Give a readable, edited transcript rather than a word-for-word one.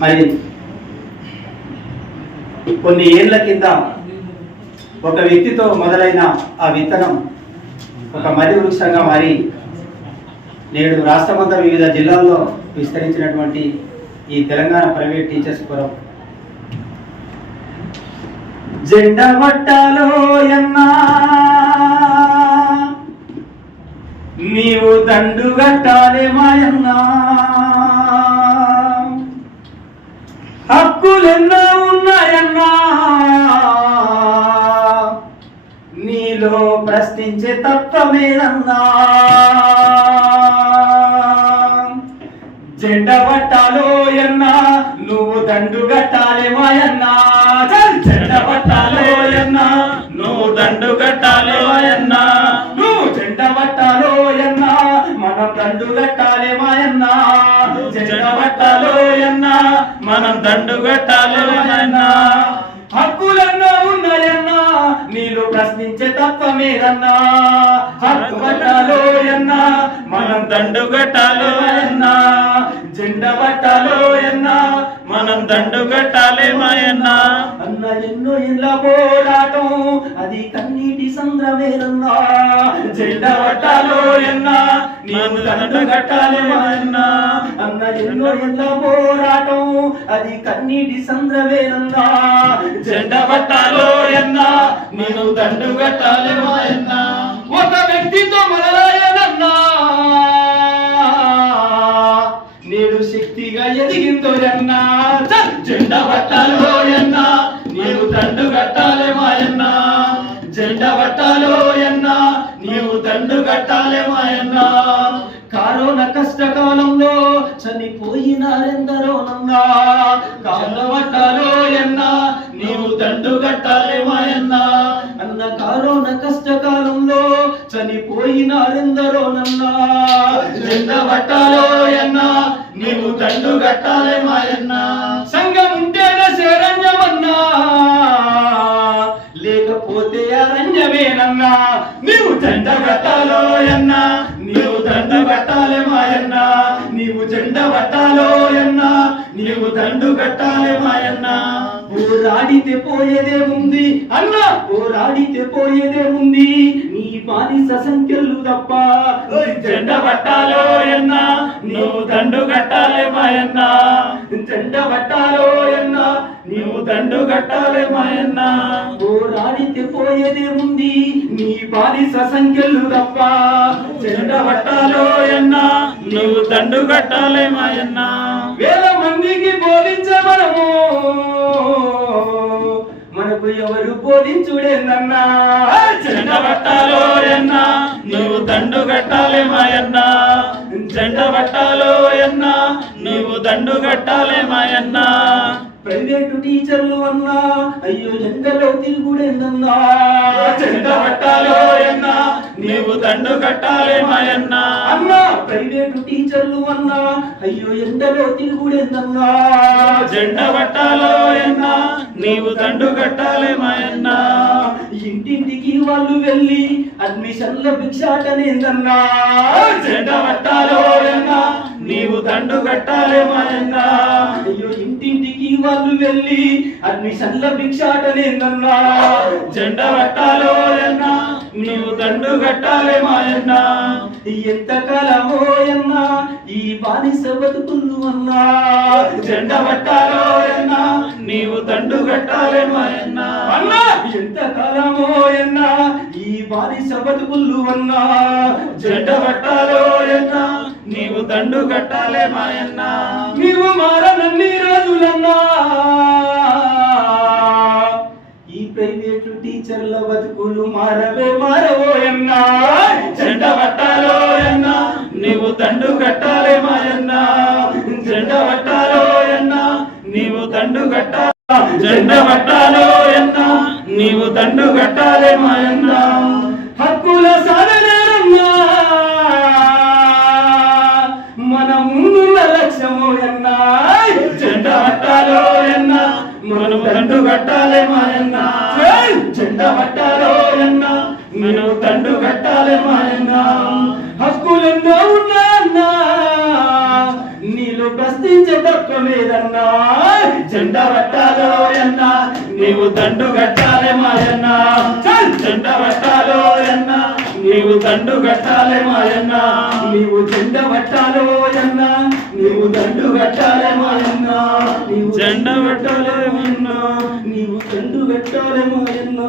మరి కొన్ని ఏళ్ల కింద ఒక వ్యక్తితో మొదలైన ఆ విత్తనం ఒక మర్రి వృక్షంగా మారి నేడు రాష్ట్రమంతా వివిధ జిల్లాల్లో విస్తరించినటువంటి ఈ తెలంగాణ ప్రైవేట్ టీచర్స్ ఫోరం జెండా పట్టాలో ఎన్నా నీవు దండు కట్టాలే మాయన్నా హక్కులెన్నో ఉన్నాయన్నా నీలో ప్రశ్నించే తత్వమేదన్నా జెండ పట్టాలో ఎన్నా నువ్వు దండు కట్టాలే మాయన్నా జెండ పట్టాలో ఎన్నా నువ్వు దండు కట్టాలే మాయన్నా నువ్వు జెండ పట్టాలో ఎన్నా మనం దండు కట్టాలే మాయన్నా జెండ పట్టాలో ఎన్నా మనం దండు కట్టాలే మాయన్నా హక్కులెన్నో ఉన్నాయన్నా నీళ్ళు ప్రశ్నించే తత్వమేదన్నా హక్కు పట్టాలో ఎన్నా మనం దండు కట్టాలో అన్నా జెండ పట్టాలో ఎన్నా మనం దండు కట్టాలే మాయన్నా అన్న ఎన్నో ఇళ్ళ పోరాటం అది కన్నీటి సంద్రమేదన్నా జెండ పట్టాలో ఎన్నా నేను దండు కట్టాలే మాయన్నా అన్న ఎన్నో ఇళ్ళ పోరాటం అది కన్నీటి సంద్రమేదన్నా జెండ పట్టాలో ఎన్నా నేను దండు కట్టాలే మాయన్నా ఒక వ్యక్తితో మొదలయ్యదన్నా నేడు శక్తిగా ఎదిగిందో ఎన్నా జెండ పట్టాలో ఎన్నా నీవు దండు కట్టాలే మాయన్నా జెండ పట్టాలో ఎన్నా నీవు దండు కట్టాలే మాయన్నా కరోనా కష్టకాలంలో చనిపోయినారెందరోనన్నా కాళ్ళ పట్టాలో ఎన్నా నీవు దండు కట్టాలే మాయన్నా అన్న కరోనా కష్టకాలంలో చనిపోయినారెందరోనన్నా జెండ పట్టాలో ఎన్నా నీవు దండు కట్టాలే మాయన్నా సంఘం ఉంటేనే శరణ్యమన్నా లేకపోతే అరణ్యమేనన్నా నీవు జెండ కట్టాలో ఎన్నా నీవు దండు కట్టాలే మాయన్నా నీవు జెండ పట్టాలో ఎన్నా నీవు దండు కట్టాలే మాయన్నా పోరాడితే పోయేదే ఉంది అన్నా పోరాడితే పోయేదే ఉంది నీ బానిస సంఖ్యలు తప్ప జెండ పట్టాలో ఎన్నా నువ్వు దండు కట్టాలే మాయన్నా జెండ పట్టాలో ఎన్నా నీవు దండు కట్టాలే మాయన్నా పోరాడితే పోయేదే ఉంది నీ బానిస సంఖ్యలు తప్ప జెండ పట్టాలో ఎన్నా నీవు దండు కట్టాలే మాయన్నా వేల మందికి బోధించే మనకు ఎవరు బోధించుడేందన్నా జెండ పట్టాలో ఎన్నా నీవు దండు కట్టాలే మాయన్నా జెండ పట్టాలో ఎన్నా నీవు దండు కట్టాలే మాయన్నా ప్రైవేటు టీచర్లు అన్నా అయ్యో ఎండలో తిరుగుడేందన్నా జెండ పట్టాలో ఎన్నా నీవు దండు కట్టాలే మాయన్నా అన్నా ప్రైవేటు టీచర్లు అన్నా అయ్యో ఎండలో తిరుగుడేందన్నా జెండ పట్టాలో ఎన్నా నీవు దండు కట్టాలే మాయన్నా ఇంటింటికి వాళ్ళు వెళ్ళి అడ్మిషన్ల భిక్షాటనేందన్నా జెండ పట్టాలో ఎన్నా నీవు దండు కట్టాలే మాయన్నా అయ్యో ఇంటింటికి వాళ్ళు వెళ్ళి అడ్మిషన్ల భిక్షాటనేందన్నా జెండ పట్టాలో ఎన్నా నీవు దండు కట్టాలే మాయన్నా ఎంతకాలమో ఎన్నా ఈ బానిస బతుకులు అన్నా జెండ పట్టాలో ఎన్నా నీవు దండు కట్టాలే మాయన్నా అన్నా ఎంతకాలమో ఎన్నా ఈ బానిస బతుకులు అన్నా జెండ పట్టాలో ఎన్నా నీవు దండు కట్టాలే మాయన్నా నీవు మారనన్ని రోజులన్నా ఈ ప్రైవేటు టీచర్ల బతుకులు మారవే మారవోయన్నా జెండ పట్టాలో ఎన్నా నీవు దండు కట్టాలే మాయన్నా జెండ పట్టాలో ఎన్నా నీవు దండు కట్టాలి జెండ పట్టాలో ఎన్నా నీవు దండు కట్టాలే మాయన్నా హక్కుల సాధనేరన్నా మన ముందున్న లక్ష్యము ఎన్నా జెండ పట్టాలో ఎన్నా మనం దండు కట్టాలే మాయన్నా జెండ పట్టాలో ఎన్నా మనం దండు కట్టాలే మాయన్నా హక్కులెన్నో ఉన్నా నిన్ను ప్రశ్నించే తత్వమేదన్నా జెండా పట్టాలో అన్నా నీవు దండు కట్టాలే మాయన్న జెండా పట్టాలో అన్నా నీవు దండు కట్టాలే మాయన్న నీవు జెండా పట్టాలో అన్నా నీవు దండు కట్టాలే మాయన్న నీవు జెండా పట్టాలే మాయన్న నీవు దండు కట్టాలే మాయన్న